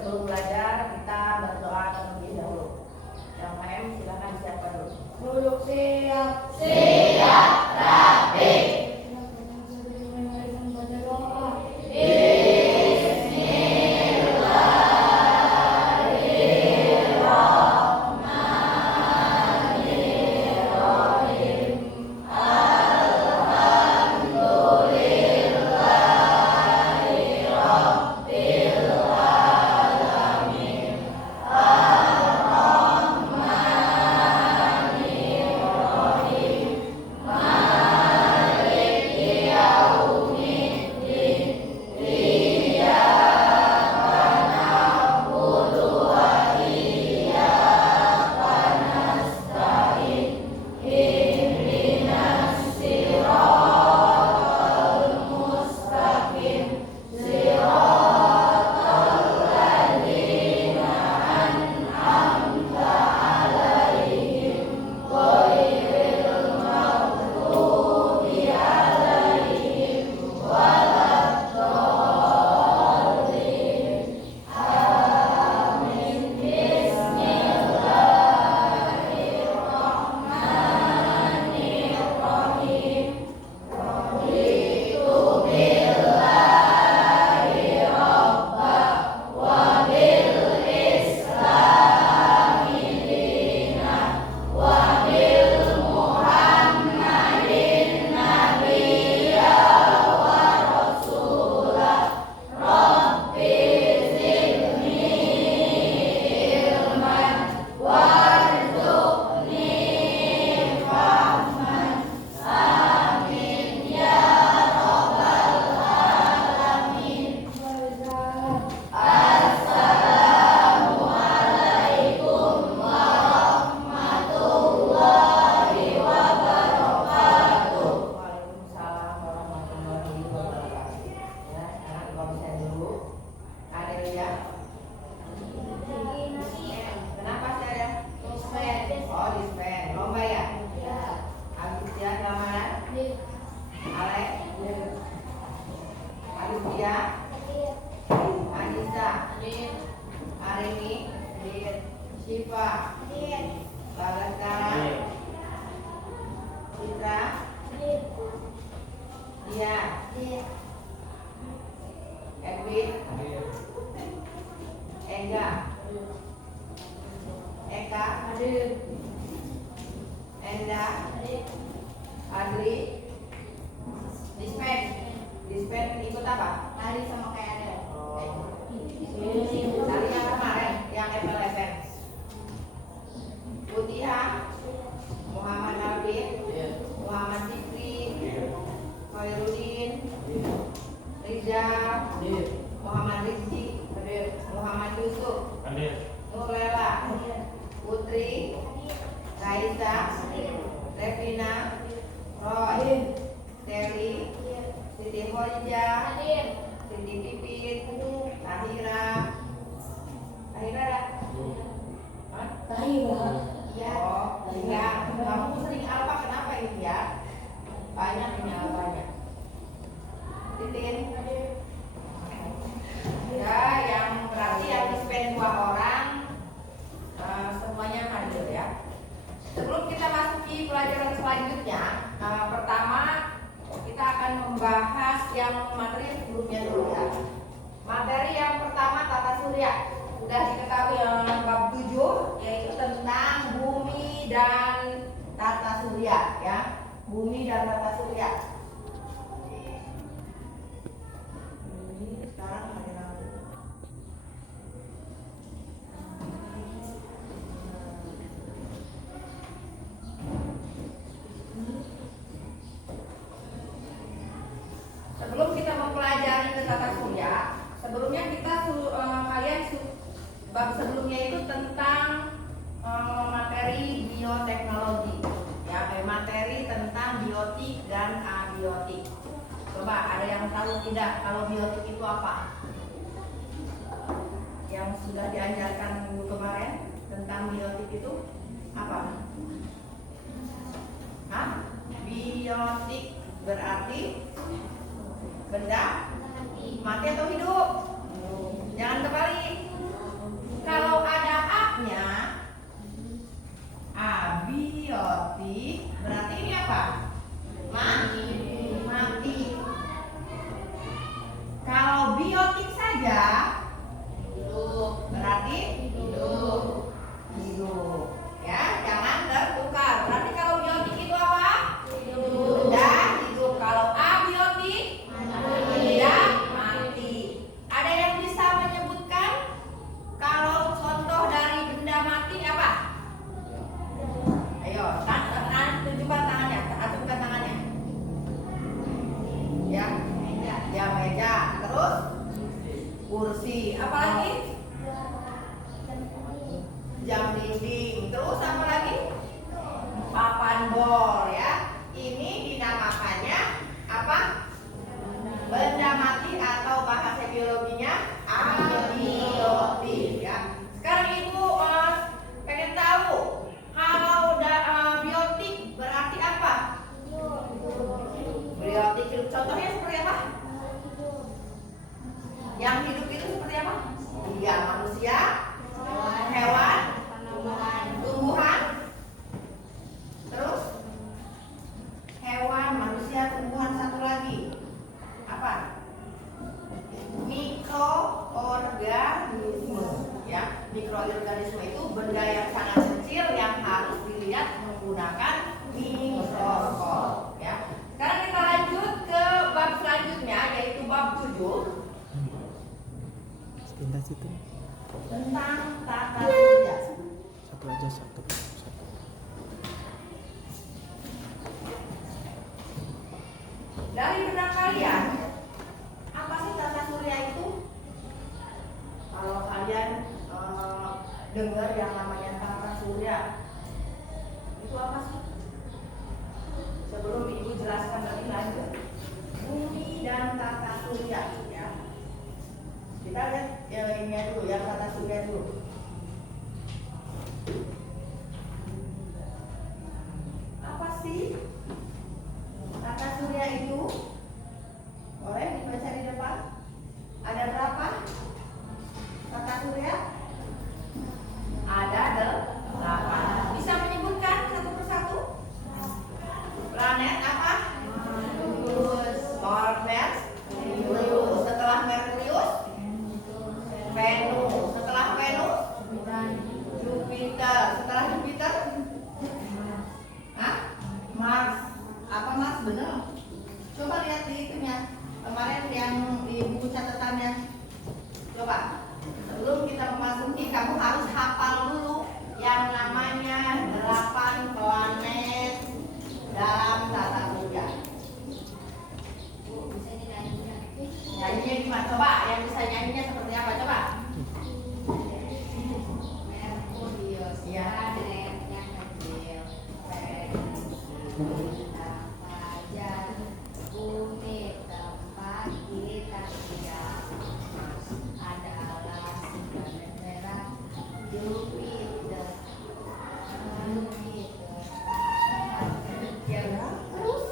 sebelum belajar kita berdoa terlebih dahulu. Yang PM silakan siapkan dulu. Duduk siap. Siap, rapi. Membaca doa. Waalaikumsalam warahmatullahi wabarakatuh. Ya, sekarang kalau saya dulu ada ya. Kenapa sih ada? Oh, dispen. Lomba ya? Agustia Ramadan. Alek. Agustia. Anissa. Arini. Syifa. Bagaskara. Citra. Dia. Edwin. Ega. Eka. Enda. Adri. Dispen. Dispen ikut apa? Lari sama kayak ada. Dari yang kemarin, yang FLSM. Putiha. Muhammad Alvin. Muhammad Fikri. Khairudin. Rizal. Muhammad Rizki. Muhammad Yusuf. Nurlela. Putri. Raisa. Revina. Roy. Terry. Siti Khadijah. Siti Pipit. Tahira. Tahira ada? Hah? Iya. Oh, iya. Kamu sering alfa kenapa ini ya? Banyak ini alfanya. Titin. Ya, yang berarti yang dispen 2 orang semuanya hadir ya. Sebelum kita masuki pelajaran selanjutnya, pertama kita akan membahas yang materi sebelumnya dulu ya. Materi yang pertama tata surya. Sudah diketahui bab 7 yaitu tentang bumi dan tata surya ya. Bumi dan tata surya. Ini sekarang ada sebelum kita mempelajari tata surya, sebelumnya kita bab sebelumnya itu tentang materi bioteknologi ya, materi tentang biotik dan abiotik. Coba ada yang tahu tidak kalau biotik itu apa? Yang sudah diajarkan minggu kemarin tentang biotik itu apa? Hah? Biotik berarti benda mati atau hidup? Jangan terbalik. kursi. Apalagi? Jam dinding. Terus apa lagi? Papan bor ya. Ini dinamakannya apa? Benda mati atau bahasa biologinya abiotik ya. Sekarang Ibu pengen tahu kalau biotik berarti apa? Biotik contohnya seperti apa? Yang hidup itu seperti apa? Iya, manusia, hewan, tumbuhan, terus hewan, manusia, tumbuhan, satu lagi apa? Mikroorganisme ya. Mikroorganisme itu benda yang sangat kecil yang harus dilihat menggunakan mikroskop ya. Sekarang kita lanjut ke bab selanjutnya, yaitu bab 7 pindah situ. tentang tata surya. Satu aja satu. Dari benak kalian, apa sih tata surya itu? Kalau kalian dengar yang namanya tata surya, itu apa sih? Sebelum Ibu jelaskan lebih lanjut, bumi dan tata surya ya. Kita lihat yang ini dulu, yang tata surya dulu. Apa sih tata surya itu? Boleh dibaca di depan? Ada berapa tata surya? Ada 8. Bisa menyebutkan satu persatu? Planet apa? Mars. Merkurius. Setelah Merkurius? Venus. Setelah Venus? Jupiter. Setelah Jupiter? Hah? Mars. Apa Mars? Bener? Coba lihat di itunya. Kemarin yang di buku catatannya. Coba. Sebelum kita memasuki, kamu harus hafal dulu yang namanya 8 planet dalam tata surya. Nyanyinya gimana? Coba yang bisa nyanyinya seperti apa? Coba. Merkurius, Iya. planet yang kecil, Venus, fajar, bumi tempat kita tinggal, Mars adalah si planet merah, Jupiter, Ya, terus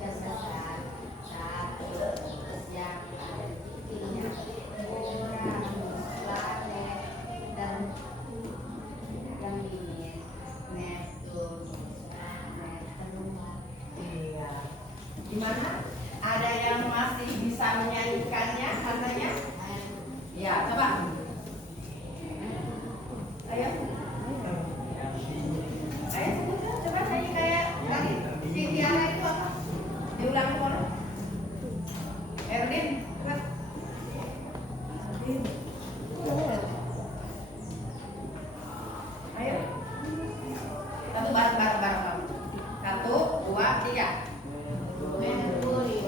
terbesar, Saturnus yang artinya Uranus, planet dan yang dingin, Neptunus, planet penuh. iya. Gimana? Ada yang masih bisa menyanyikannya katanya? Ya, coba. Ayo. Ayo sebutkan, coba nyanyi kayak tadi. Si Tiara itu apa? Diulangi boleh? Erwin, coba. Ayo. Satu bareng. 1, 2, 3. Merkurius,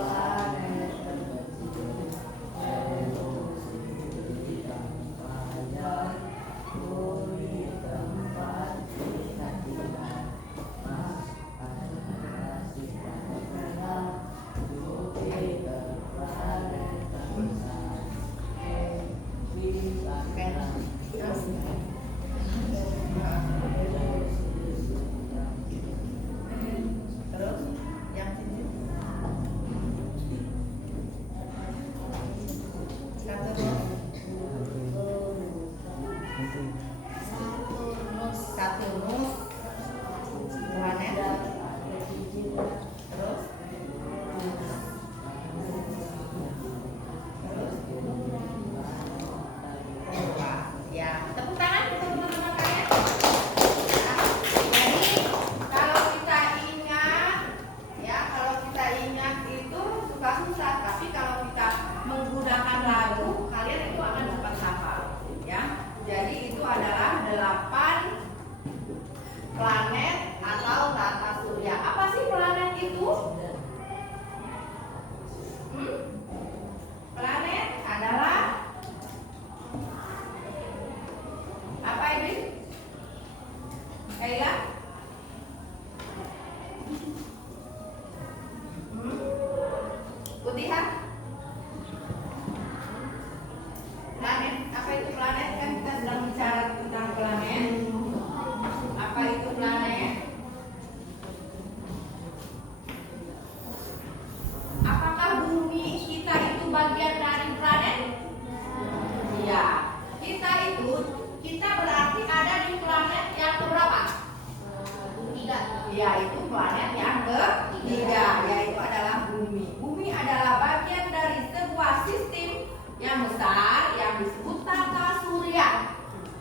yang disebut tata surya.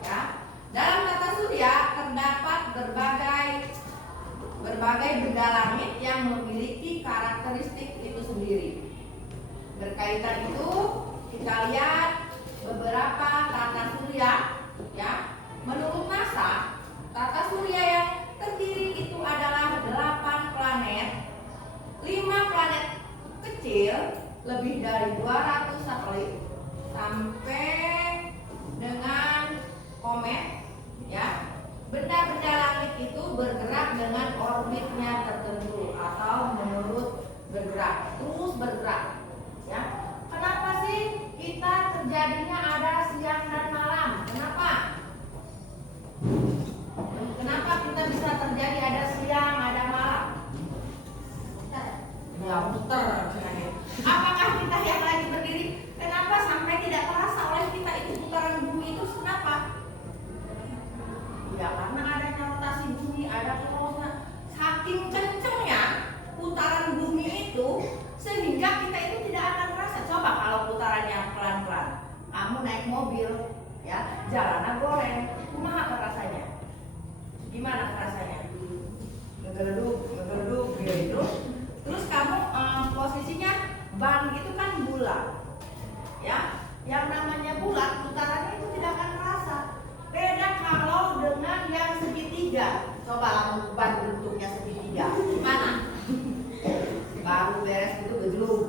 Ya. Dalam tata surya terdapat berbagai benda langit yang memiliki karakteristik itu sendiri. Berkaitan itu kita lihat beberapa tata surya. Ya. Menurut NASA, tata surya yang terdiri itu adalah 8 planet, 5 planet kecil, lebih dari 200 satelit, sampai dengan komet. Ya, benda-benda langit itu bergerak dengan orbitnya tertentu atau menurut bergerak, terus bergerak. Ya, kenapa sih kita terjadinya ada siang dan malam? Kenapa? Kenapa kita bisa terjadi ada siang, ada malam? Ya, muter. Apakah kita yang lagi berdiri, kenapa sampai tidak terasa oleh kita itu putaran bumi itu kenapa? Ya karena adanya rotasi bumi, ada polosnya. Saking kencengnya putaran bumi itu sehingga kita itu tidak akan merasa. Coba kalau putarannya pelan-pelan, kamu naik mobil, ya jalannya goreng, kumaha rasanya? Gimana rasanya? Ngegeleduk gitu. Terus kamu posisinya ban itu kan bulat, ya. Yang namanya bulat putarannya itu tidak akan terasa. Beda kalau dengan yang segitiga. Coba kamu ban bentuknya segitiga, gimana? Baru beres itu gejluk,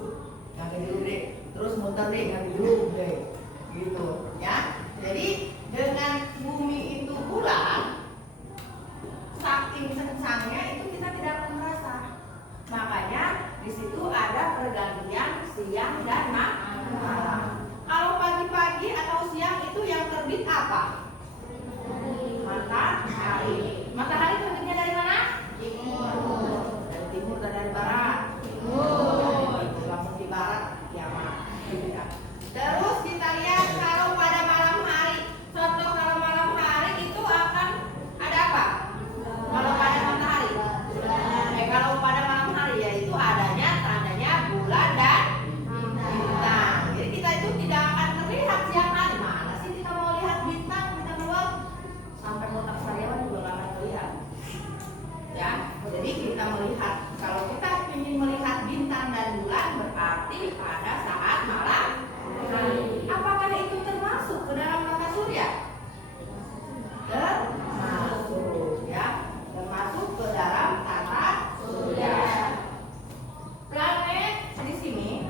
yang gede-gede, terus muter deh, yang gejluk deh, gitu, ya. Jadi dengan bumi itu bulat, saking kencangnya itu kita tidak akan merasa. Makanya di situ ada pergantian siang dan malam. Kalau pagi-pagi atau siang itu yang terbit apa? Matahari. Matahari terbitnya dari mana? Timur. Dari timur dan dari barat. Timur. Langsung di barat kiamat. Terus kita lihat kalau pada malam hari. Contoh kalau malam hari itu akan ada apa? Kalau pada matahari. Kalau pada malam hari yaitu adanya tandanya bulan dan bintang. Jadi kita itu tidak akan terlihat siang hari. Mana sih kita mau lihat bintang, kita keluar sampai otak sariawan juga nggak akan terlihat. Ya, jadi kita melihat kalau kita ingin melihat bintang dan bulan berarti pada saat malam hari. Apakah itu termasuk ke dalam tata surya? Termasuk, ya, termasuk ke dalam tata surya. Planet di sini,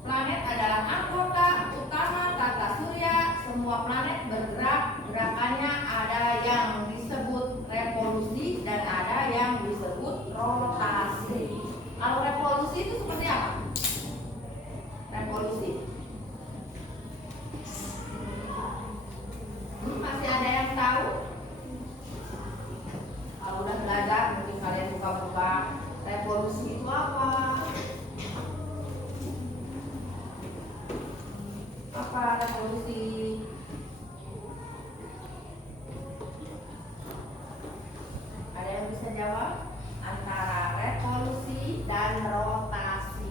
planet adalah anggota utama tata surya. Semua planet bergerak, gerakannya ada yang disebut revolusi dan ada yang disebut rotasi. Kalau revolusi itu seperti apa? Revolusi. Masih ada yang tahu? Kalau udah belajar mungkin kalian buka-buka. Revolusi itu apa? Apa revolusi? Ada yang bisa jawab? Antara revolusi dan rotasi.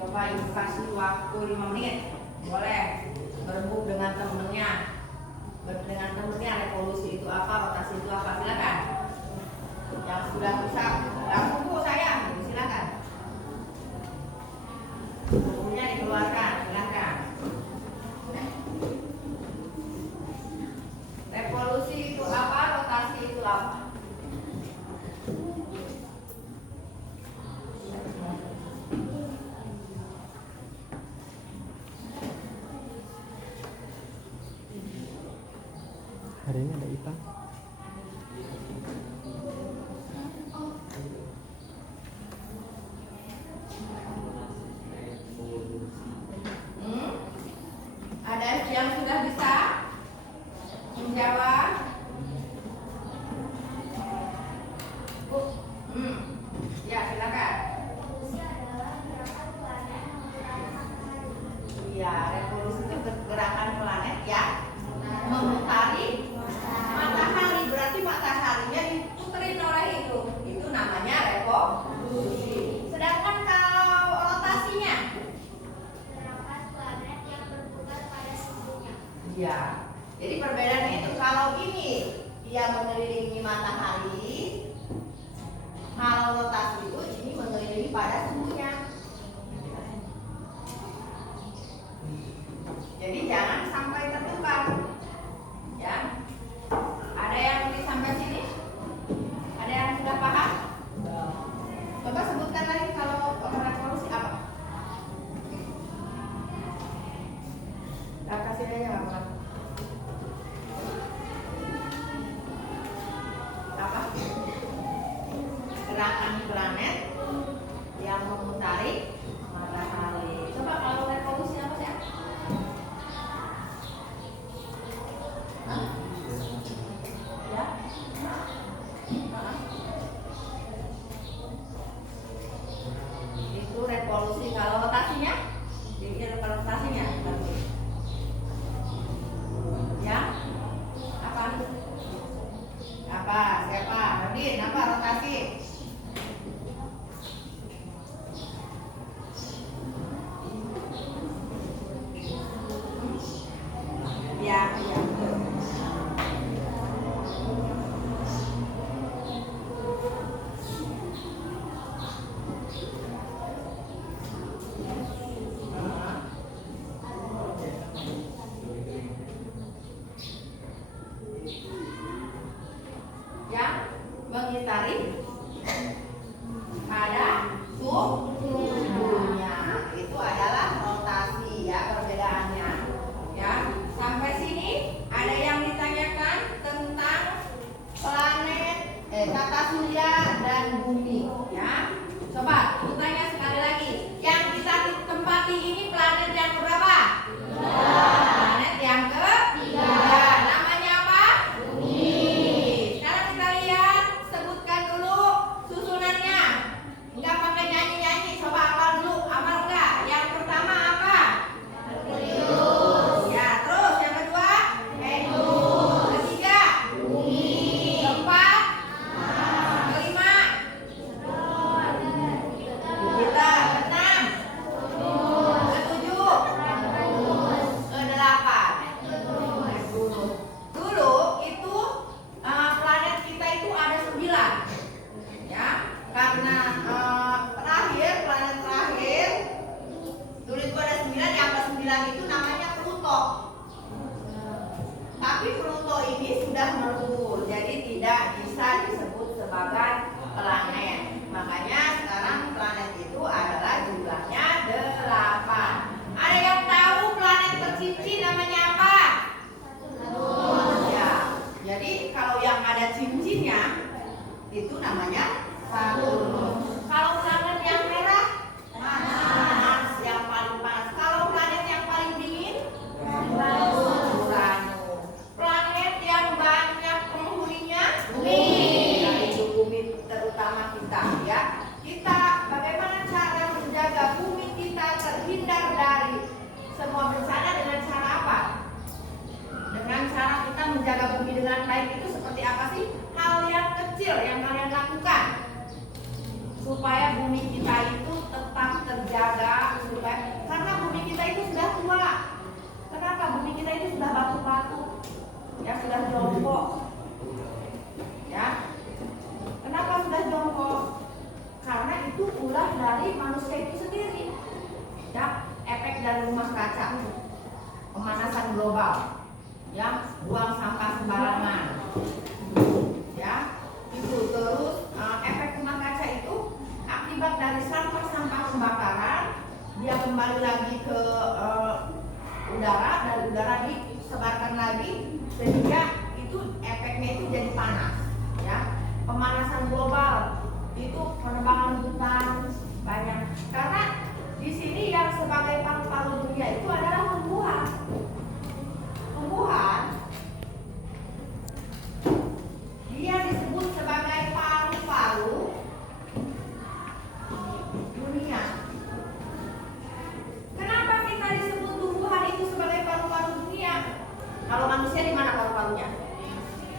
Coba ibu kasih waktu 5 menit. Boleh berebut dengan temennya. Dengan temennya revolusi itu apa, rotasi itu apa, silakan. Yang sudah bisa langsung bu saya, silakan. Bukunya dikeluarkan, silakan. Revolusi itu apa, rotasi itu apa? Hari ini ada IPA. Ada yang sudah bisa menjawab? Bu, ya silakan. Iya, revolusi itu gerakan planet ya Jadi perbedaannya itu kalau ini dia mengelilingi matahari, kalau rotasi itu ini mengelilingi pada sumbunya. Jadi jangan sampai tertukar. Ya. Ada yang ngerti sampai sini? Ada yang sudah paham? Coba sebutkan lagi kalau revolusi apa? Kasih aja apa? Apa? Gerakan planet yang memutari matahari. Coba kalau revolusi apa sih? Hah? Ya? Itu revolusi. Kalau rotasinya? Jadi rotasinya. Ya? Apa? Apa? Siapa? Radin, apa rotasi? Ya, ya. Yang mengitari pada sumbunya itu adalah rotasi ya perbedaannya ya. Sampai sini ada yang ditanyakan tentang planet tata surya dan bumi ya. Coba tanya sekali lagi, yang kita tempati ini planet yang berapa? Planet yang ketiga. Namanya apa? Bumi. Sekarang kita lihat, sebutkan dulu susunannya. Enggak pakai nyanyi-nyanyi, coba hafal dulu. Hafal enggak? Yang pertama apa? Merkurius. Ya, terus yang kedua? Venus. Ketiga? Bumi. Keempat? Kelima? Jupiter. Keenam? Ketujuh? Kedelapan? Neptunus. Dulu itu planet kita itu ada 9 ya, karena terakhir planet terakhir dulu itu ada 9, yang ke-9 itu namanya Pluto. Tapi Pluto ini sudah melebur, jadi tidak bisa disebut sebagai planet. Makanya sekarang planet itu adalah jumlahnya 8. Ada yang tahu planet tercincin namanya apa? Ya, jadi kalau yang ada cincinnya itu namanya Saturnus. Kalau planet yang merah, Mars yang paling panas. Kalau planet yang paling dingin, Uranus. Planet yang banyak penghuninya, Bumi. Yaitu bumi terutama kita ya. Kita bagaimana cara menjaga bumi kita terhindar dari semua bencana dengan cara apa? Dengan cara kita menjaga bumi dengan baik itu seperti apa sih? Hal yang kecil yang kalian lakukan supaya bumi kita itu tetap terjaga, karena bumi kita itu sudah tua. Kenapa? Bumi kita itu sudah batu-batu, ya sudah jongkok. Ya, kenapa sudah jongkok? Karena itu ulah dari manusia itu sendiri. Ya, efek dari rumah kaca, pemanasan global. Ya, buang sampah sembarangan. Ya, itu terus efek rumah kaca itu akibat dari sampah-sampah pembakaran, dia kembali lagi ke udara, dari udara disebarkan lagi sehingga itu efeknya itu jadi panas. Ya, pemanasan global itu penebangan hutan banyak. Karena di sini yang sebagai paru-paru dunia itu adalah tumbuhan. Tumbuhan dia disebut sebagai paru-paru dunia. Kenapa kita disebut tumbuhan itu sebagai paru-paru dunia? Kalau manusia di mana paru-parunya?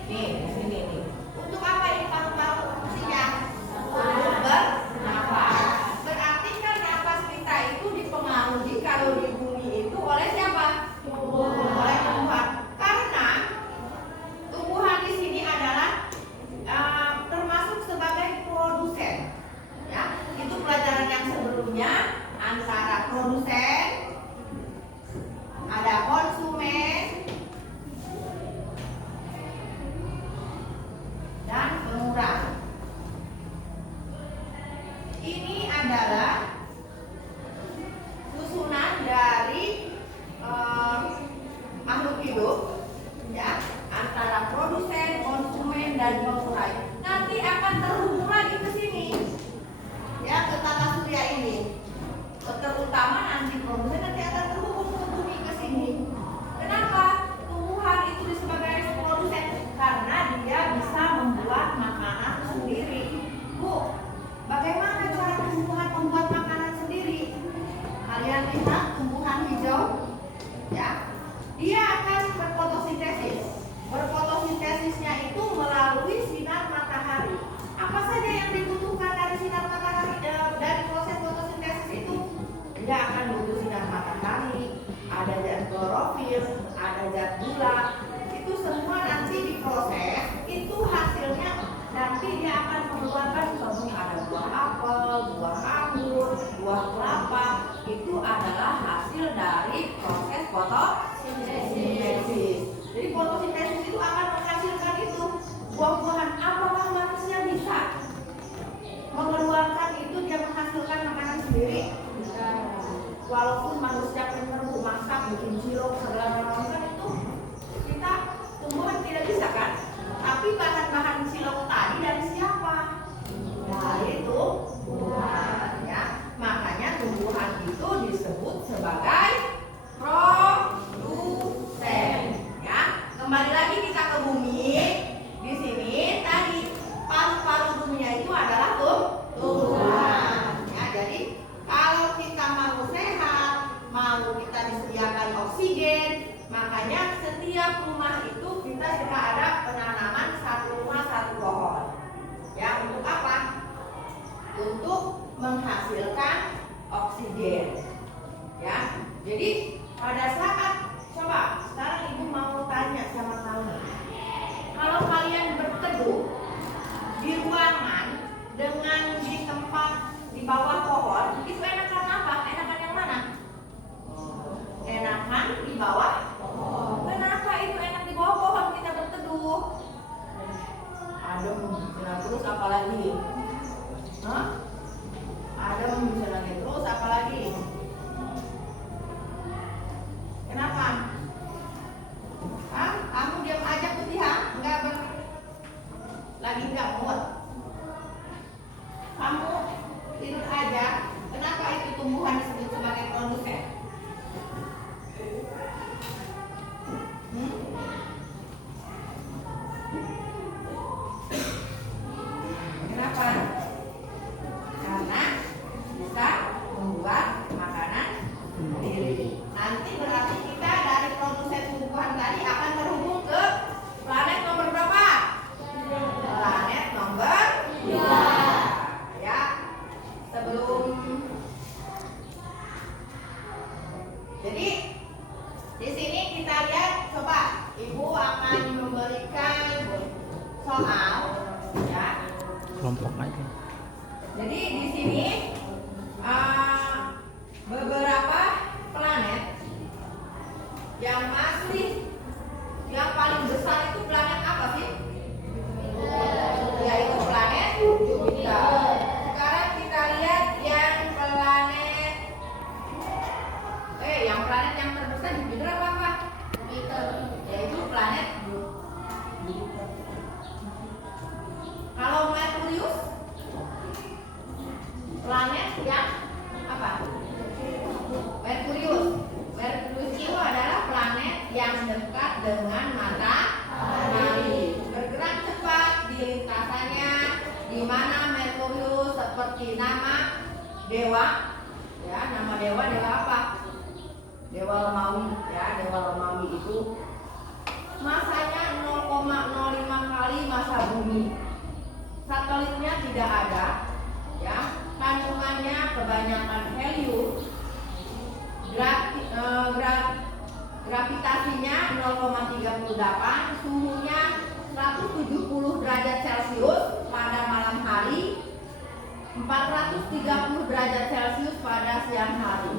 Nih, di sini nih. Untuk apa ini paru-paru fungsinya? Untuk bernafas. Berarti kan nafas kita itu dipengaruhi kalau di bumi itu oleh siapa? Oleh tumbuhan. Karena Kembali lagi kita ke bumi. Di sini tadi paru-paru buminya itu adalah tumbuhan. Ya, jadi kalau kita mau sehat, mau kita disediakan oksigen, makanya setiap rumah itu kita suka ada penanaman satu rumah satu pohon. Ya, untuk apa? Untuk menghasilkan oksigen. Ya, jadi pada saat coba sekarang ibu mau tanya sama kamu, kalau kalian berteduh di ruangan dengan di tempat di bawah pohon, itu enakan apa? Enakan yang mana? Enakan di bawah pohon. Kenapa itu enak di bawah pohon kita berteduh? Adem, terus apa lagi? Hah? Adem, terus apa lagi? Kenapa? Hah? Kamu diam aja Putih, ha? Lagi enggak mood. Kamu tidur aja. Kenapa itu tumbuhan disebut sebagai produsen? Kenapa? Karena bisa membuat makanan sendiri. Nanti berarti kita dari produsen tumbuhan tadi akan terhubung ke planet nomor berapa? Planet nomor 2. Ya. Sebelum jadi di sini kita lihat, coba ibu akan memberikan soal ya. Kelompok aja. Jadi di sini beberapa planet yang paling besar itu planet apa sih? Yaitu planet Jupiter. Sekarang kita lihat yang planet yang terbesar di Jupiter apa? Jupiter. Yaitu planet Jupiter. Kalau Merkurius, planet yang apa? Merkurius itu adalah planet yang dekat dengan matahari, bergerak cepat di lintasannya, di mana Merkurius seperti nama dewa, ya, nama dewa apa? Dewa Romawi, ya, dewa Romawi itu masanya 0,05 kali masa bumi. Satelitnya tidak ada, ya, kandungannya kebanyakan helium. Gravitasinya 0,38, suhunya 170 derajat Celcius pada malam hari, 430 derajat Celcius pada siang hari.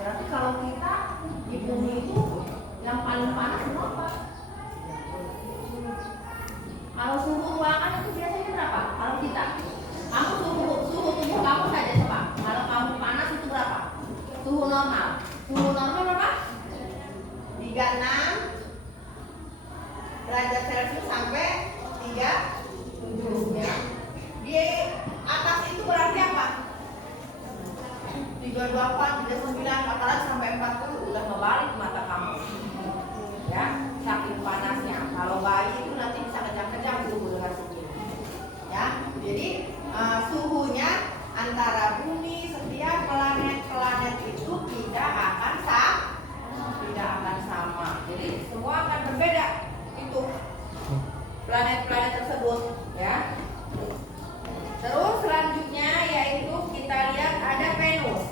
Berarti kalau kita di bumi itu yang paling panas itu apa? Kalau suhu ruangan itu biasanya berapa? Kalau kita, kamu suhu tubuh kamu saja coba. Kalau kamu panas itu berapa? Suhu normal. Suhu normal berapa? 36 derajat Celcius sampai 37 ya. Di atas itu berarti apa? 38, 39, apalagi sampai 40 udah ngebalik mata kamu. Ya, saking panasnya. Kalau bayi itu nanti bisa kejang-kejang suhu dengan segini. Ya, jadi suhunya antara bumi, setiap planet itu tidak akan sama. Jadi semua akan berbeda itu planet-planet tersebut, ya. Terus selanjutnya yaitu kita lihat ada Venus.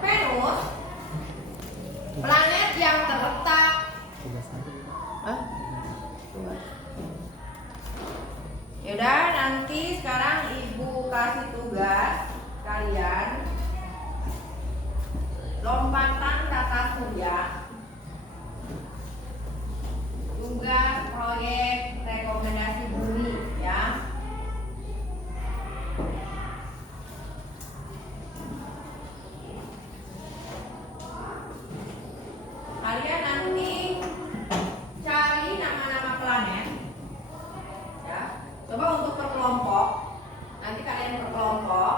Venus planet yang terletak. Yaudah, nanti sekarang ibu kasih tugas kalian lompatan tata surya, tugas proyek rekomendasi bumi, ya. Kalian nanti cari nama-nama planet, ya. Coba untuk berkelompok, nanti kalian berkelompok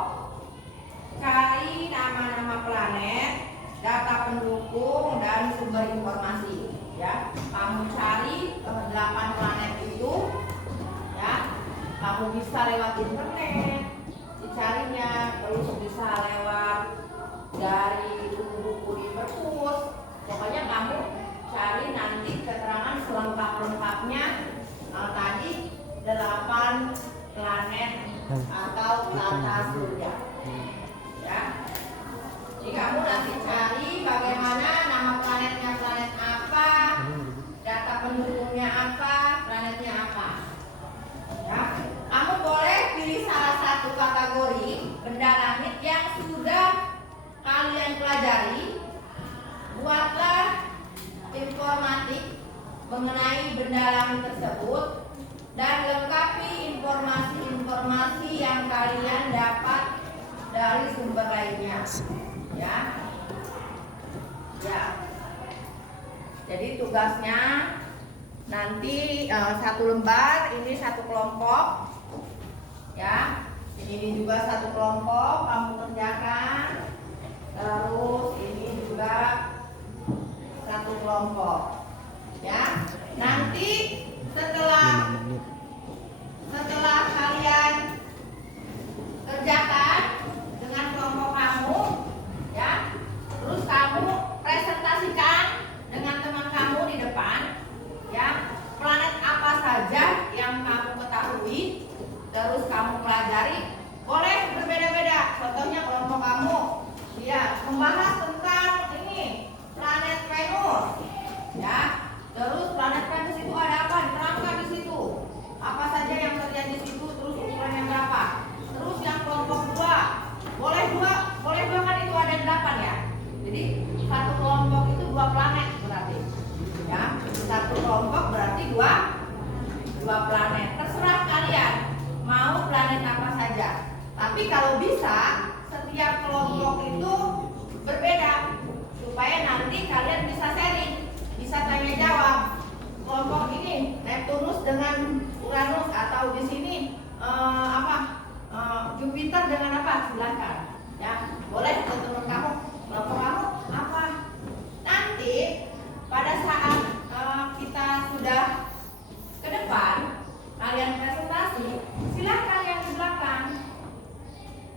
cari nama-nama planet, data pendukung dan kamu cari 8 planet itu, ya. Kamu bisa lewat internet dicarinya, terus bisa lewat dari buku-buku di perpus. Pokoknya kamu cari nanti keterangan selengkap-lengkapnya tadi 8 planet atau tata surya, ya. Jadi kamu nanti cari bagaimana nama planetnya planet apa, data pendukungnya apa, planetnya apa, ya. Kamu boleh pilih salah satu kategori benda langit yang sudah kalian pelajari. Buatlah informatif mengenai benda langit tersebut dan lengkapi informasi-informasi yang kalian dapat dari sumber lainnya, ya. Ya. Jadi tugasnya nanti 1 lembar, ini 1 kelompok, ya. Ini juga 1 kelompok kamu kerjakan. Terus ini juga 1 kelompok, ya. Nanti setelah kalian kerjakan dengan kelompok kamu, ya, terus kamu presentasikan dengan teman kamu di depan, ya, planet apa saja yang kamu ketahui, terus kamu pelajari. Boleh berbeda-beda. Contohnya kelompok kamu, ya, membahas tentang ini planet Venus, ya. Terus planet Venus itu ada apa? Diterangkan di situ. Apa saja yang terjadi di situ, terus ukurannya berapa. Terus yang kelompok 2, boleh dua kan itu ada 8, ya. Jadi 1 kelompok itu 2 planet berarti, ya. 1 kelompok berarti 2 planet. Terserah kalian mau planet apa saja. Tapi kalau bisa setiap kelompok itu berbeda supaya nanti kalian bisa sharing, bisa tanya jawab. Kelompok ini Neptunus dengan Uranus, atau di sini Jupiter dengan apa? Silakan, ya. Boleh ke teman kamu, kelompok kamu apa? Nanti pada saat kita sudah ke depan, kalian presentasi, silakan yang di belakang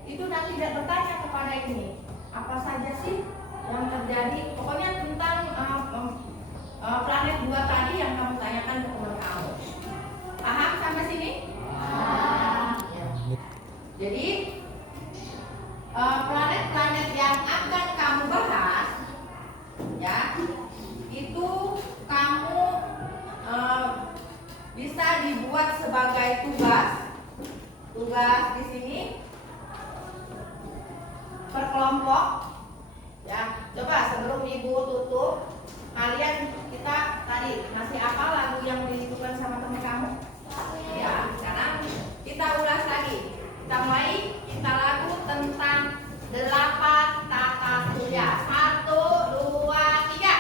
itu nanti tidak bertanya kepada ini apa saja sih yang terjadi, pokoknya tentang planet 2 tadi yang kamu tanyakan ke teman kamu. Paham sampai sini? Ya. Jadi planet-planet yang akan kamu bahas, ya, itu kamu bisa dibuat sebagai tugas di sini per kelompok, ya. Coba sebelum ibu tutup, kita tadi masih apa lagu yang dibutuhkan sama teman kamu? Ya, sekarang kita ulas lagi. Kita mulai, kita lagu tentang 8 tata surya. 1, 2, 3.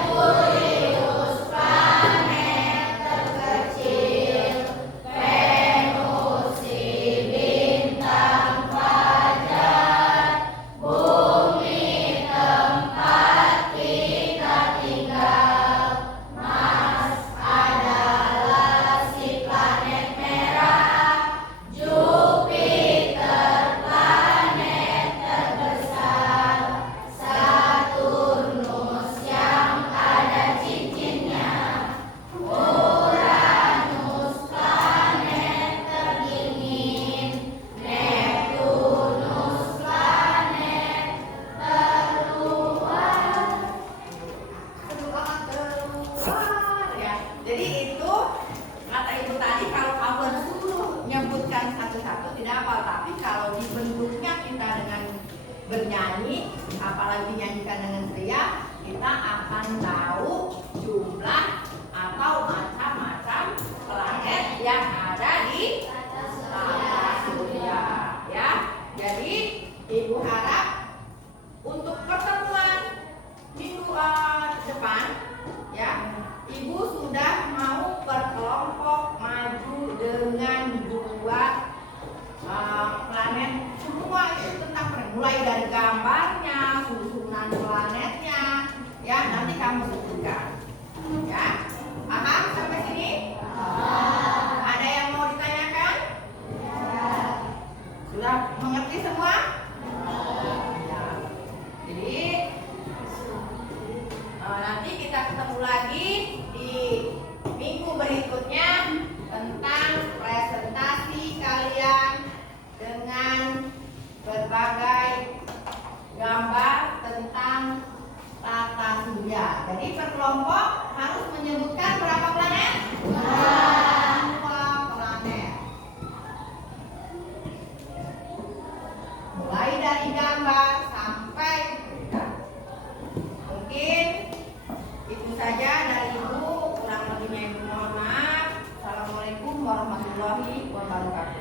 Merkurius, planet terkecil. Venus, si bintang fajar. Bumi, tempat kita tinggal. Mars adalah si planet merah. Jupiter, planet terbesar. Saturnus yang ada cincinnya. Uranus, planet terdingin. Neptunus, planet terluar. Keluar, ya. Jadi itu kata ibu tadi, kalau kamu suruh menyebutkan satu-satu tidak apa, tapi kalau dibentuknya kita dengan bernyanyi, apalagi nyanyikan dengan teriak, kita akan tahu jumlah atau macam-macam planet yang ada di tata surya, ya. Jadi ibu harap untuk pertemuan minggu depan, ya, ibu sudah mau berkelompok maju dengan buat planet. Semua itu tentang mulai dari gambarnya, susunan planetnya, ya, nanti kamu sebutkan. Jadi per kelompok harus menyebutkan berapa planet? 2 planet. Mulai dari gambar sampai berita. Mungkin itu saja dari Ibu. Kurang lebihnya Ibu mohon maaf. Assalamualaikum warahmatullahi wabarakatuh.